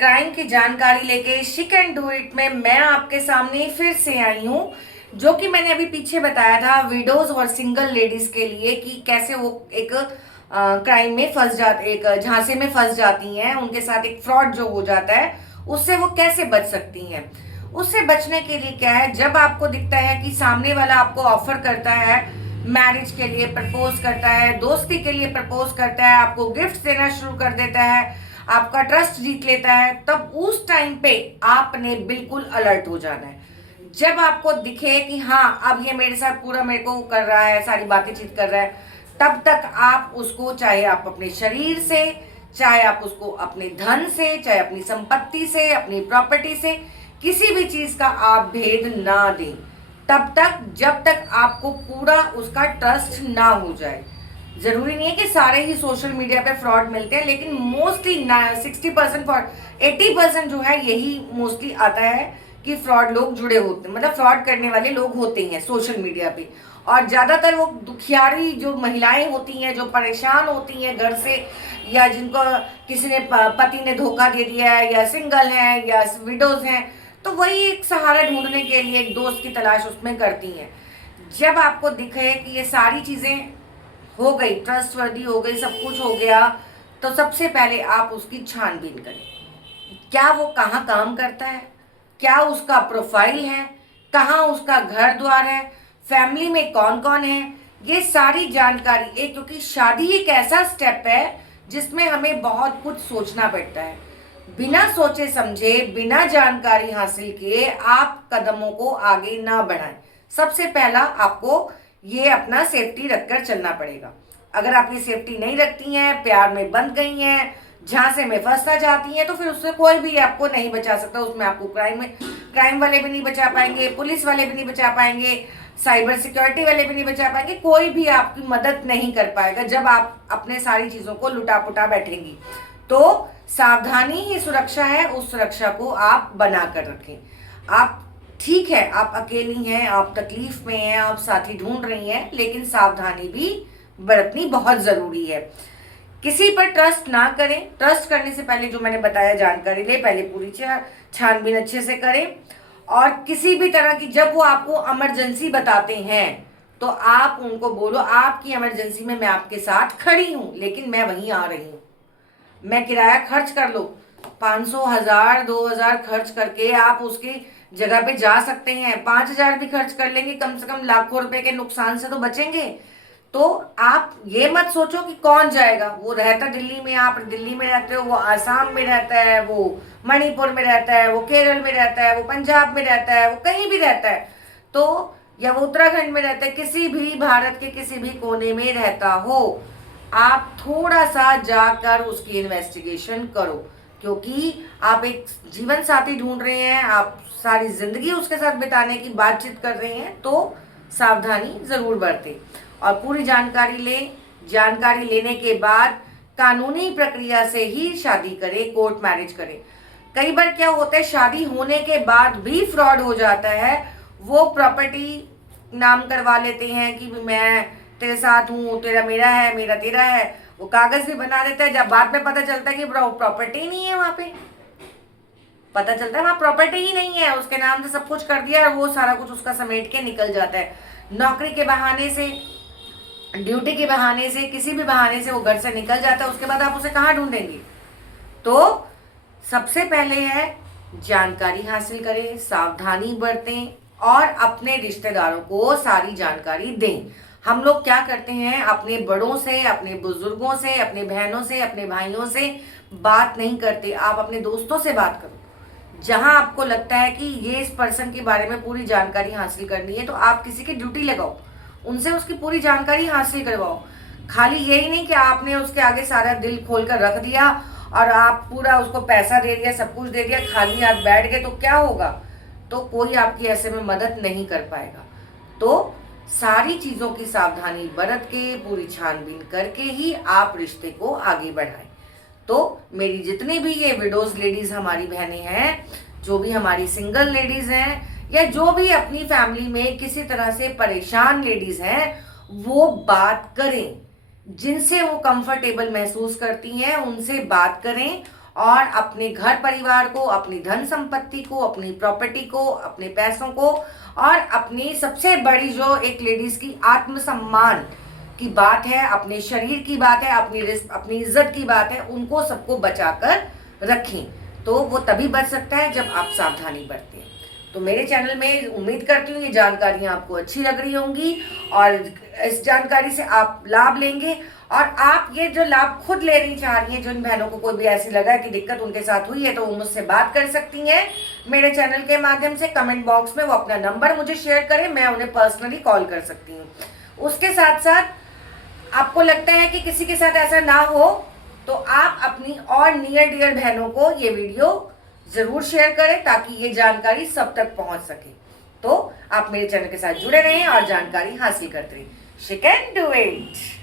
Crime की जानकारी लेके शी कैन डू इट में मैं आपके सामने फिर से आई हूँ। जो कि मैंने अभी पीछे बताया था विडोज और सिंगल लेडीज के लिए कि कैसे वो एक क्राइम में फंस जाती, एक झांसे में फंस जाती हैं, उनके साथ एक फ्रॉड जो हो जाता है उससे वो कैसे बच सकती हैं। उससे बचने के लिए क्या है, जब आपको दिखता है कि सामने वाला आपको ऑफर करता है, मैरिज के लिए प्रपोज करता है, दोस्ती के लिए प्रपोज करता है, आपको गिफ्ट देना शुरू कर देता है, आपका ट्रस्ट जीत लेता है, तब उस टाइम पे आपने बिल्कुल अलर्ट हो जाना है। जब आपको दिखे कि हाँ अब ये मेरे साथ पूरा मेरे को कर रहा है, सारी बातें चीत कर रहा है, तब तक आप उसको, चाहे आप अपने शरीर से, चाहे आप उसको अपने धन से, चाहे अपनी संपत्ति से, अपनी प्रॉपर्टी से, किसी भी चीज का आप भेद ना दें तब तक, जब तक आपको पूरा उसका ट्रस्ट ना हो जाए। जरूरी नहीं है कि सारे ही सोशल मीडिया पे फ्रॉड मिलते हैं, लेकिन मोस्टली 60% फ्रॉड, 80% जो है यही मोस्टली आता है कि फ्रॉड लोग जुड़े होते हैं, मतलब फ्रॉड करने वाले लोग होते हैं सोशल मीडिया पे। और ज्यादातर वो दुखियारी जो महिलाएं होती हैं, जो परेशान होती हैं घर से, या जिनको किसी ने पति ने धोखा दे दिया है, या सिंगल हैं, या विडोज हैं, तो वही एक सहारा ढूंढने के लिए एक दोस्त की तलाश उसमें करती हैं। जब आपको दिखे कि ये सारी चीजें हो गई, ट्रस्टवर्दी हो गई, सब कुछ हो गया, तो सबसे पहले आप उसकी छानबीन करें। क्या वो कहाँ काम करता है, क्या उसका प्रोफाइल है, कहाँ उसका घर द्वार है, फैमिली में कौन कौन है, ये सारी जानकारी। एक क्योंकि शादी एक ऐसा स्टेप है जिसमें हमें बहुत कुछ सोचना पड़ता है। बिना सोचे समझे, बिना जानकारी हासिल किए आप कदमों को आगे ना बढ़ाएं। सबसे पहला आपको ये अपना सेफ्टी रखकर चलना पड़ेगा। अगर आप ये सेफ्टी नहीं रखती हैं, प्यार में बंध गई हैं, झांसे में फंसना चाहती हैं, तो फिर उससे कोई भी आपको नहीं बचा सकता। उसमें आपको क्राइम वाले भी नहीं बचा पाएंगे, पुलिस वाले भी नहीं बचा पाएंगे, साइबर सिक्योरिटी वाले भी नहीं बचा पाएंगे, कोई भी आपकी मदद नहीं कर पाएगा जब आप अपने सारी चीजों को लुटा पुटा बैठेंगी। तो सावधानी ही सुरक्षा है, उस सुरक्षा को आप बना कर रखें। आप ठीक है, आप अकेली हैं, आप तकलीफ में हैं, आप साथी ढूंढ रही हैं, लेकिन सावधानी भी बरतनी बहुत जरूरी है। किसी पर ट्रस्ट ना करें। ट्रस्ट करने से पहले जो मैंने बताया जानकारी ले, पहले पूरी छानबीन अच्छे से करें। और किसी भी तरह की, जब वो आपको इमरजेंसी बताते हैं तो आप उनको बोलो आपकी इमरजेंसी में मैं आपके साथ खड़ी हूं, लेकिन मैं वहीं आ रही हूं, मैं किराया खर्च कर लो, 500, 1000, 2000 खर्च करके आप उसकी जगह पे जा सकते हैं। 5000 भी खर्च कर लेंगे, कम से कम लाखों रुपए के नुकसान से तो बचेंगे। तो आप ये मत सोचो कि कौन जाएगा, वो रहता दिल्ली में, आप दिल्ली में रहते हो, वो आसाम में रहता है, वो मणिपुर में रहता है, वो केरल में रहता है, वो पंजाब में रहता है, वो कहीं भी रहता है, तो या वो उत्तराखंड में रहता है, किसी भी भारत के किसी भी कोने में रहता हो, आप थोड़ा सा जाकर उसकी इन्वेस्टिगेशन करो। क्योंकि आप एक जीवन साथी ढूंढ रहे हैं, आप सारी जिंदगी उसके साथ बिताने की बातचीत कर रहे हैं, तो सावधानी जरूर बरतें और पूरी जानकारी लें। जानकारी लेने के बाद कानूनी प्रक्रिया से ही शादी करें, कोर्ट मैरिज करें। कई बार क्या होता है, शादी होने के बाद भी फ्रॉड हो जाता है। वो प्रॉपर्टी नाम करवा लेते हैं कि मैं तेरे साथ हूँ, तेरा मेरा है, मेरा तेरा है, वो कागज भी बना देता है। जब बाद में पता चलता है कि प्रॉपर्टी नहीं है, वहां पे पता चलता है वहां प्रॉपर्टी ही नहीं है, उसके नाम से सब कुछ कर दिया और वो सारा कुछ उसका समेट के निकल जाता है। नौकरी के बहाने से, ड्यूटी के बहाने से, किसी भी बहाने से वो घर से निकल जाता है, उसके बाद आप उसे कहाँ ढूंढेंगे। तो सबसे पहले है जानकारी हासिल करें, सावधानी बरतें और अपने रिश्तेदारों को सारी जानकारी दें। हम लोग क्या करते हैं, अपने बड़ों से, अपने बुजुर्गों से, अपने बहनों से, अपने भाइयों से बात नहीं करते। आप अपने दोस्तों से बात करो। जहां आपको लगता है कि ये इस पर्सन के बारे में पूरी जानकारी हासिल करनी है, तो आप किसी की ड्यूटी लगाओ, उनसे उसकी पूरी जानकारी हासिल करवाओ। खाली यही नहीं कि आपने उसके आगे सारा दिल खोल कर रख दिया और आप पूरा उसको पैसा दे दिया, सब कुछ दे दिया, खाली हाथ बैठ गए, तो क्या होगा। तो कोई आपकी ऐसे में मदद नहीं कर पाएगा। तो सारी चीजों की सावधानी बरत के, पूरी छानबीन करके ही आप रिश्ते को आगे बढ़ाएं। तो मेरी जितनी भी ये विडोज लेडीज हमारी बहनें हैं, जो भी हमारी सिंगल लेडीज हैं, या जो भी अपनी फैमिली में किसी तरह से परेशान लेडीज हैं, वो बात करें। जिनसे वो कंफर्टेबल महसूस करती हैं उनसे बात करें और अपने घर परिवार को, अपनी धन संपत्ति को, अपनी प्रॉपर्टी को, अपने पैसों को और अपनी सबसे बड़ी जो एक लेडीज की आत्मसम्मान की बात है, अपने शरीर की बात है, अपनी इज्जत की बात है, उनको सबको बचाकर रखें। तो वो तभी बच सकता है जब आप सावधानी बरतें। तो मेरे चैनल में उम्मीद करती हूँ ये जानकारियाँ आपको अच्छी लग रही होंगी और इस जानकारी से आप लाभ लेंगे। और आप ये जो लाभ खुद लेनी चाह रही हैं, जिन बहनों को कोई भी ऐसी लगा कि दिक्कत उनके साथ हुई है, तो वो मुझसे बात कर सकती हैं मेरे चैनल के माध्यम से। कमेंट बॉक्स में वो अपना नंबर मुझे शेयर करें, मैं उन्हें पर्सनली कॉल कर सकती हूँ। उसके साथ साथ आपको लगता है कि किसी के साथ ऐसा ना हो, तो आप अपनी और नियर डियर बहनों को ये वीडियो जरूर शेयर करें ताकि ये जानकारी सब तक पहुंच सके। तो आप मेरे चैनल के साथ जुड़े रहें और जानकारी हासिल करते रहें। She can do it.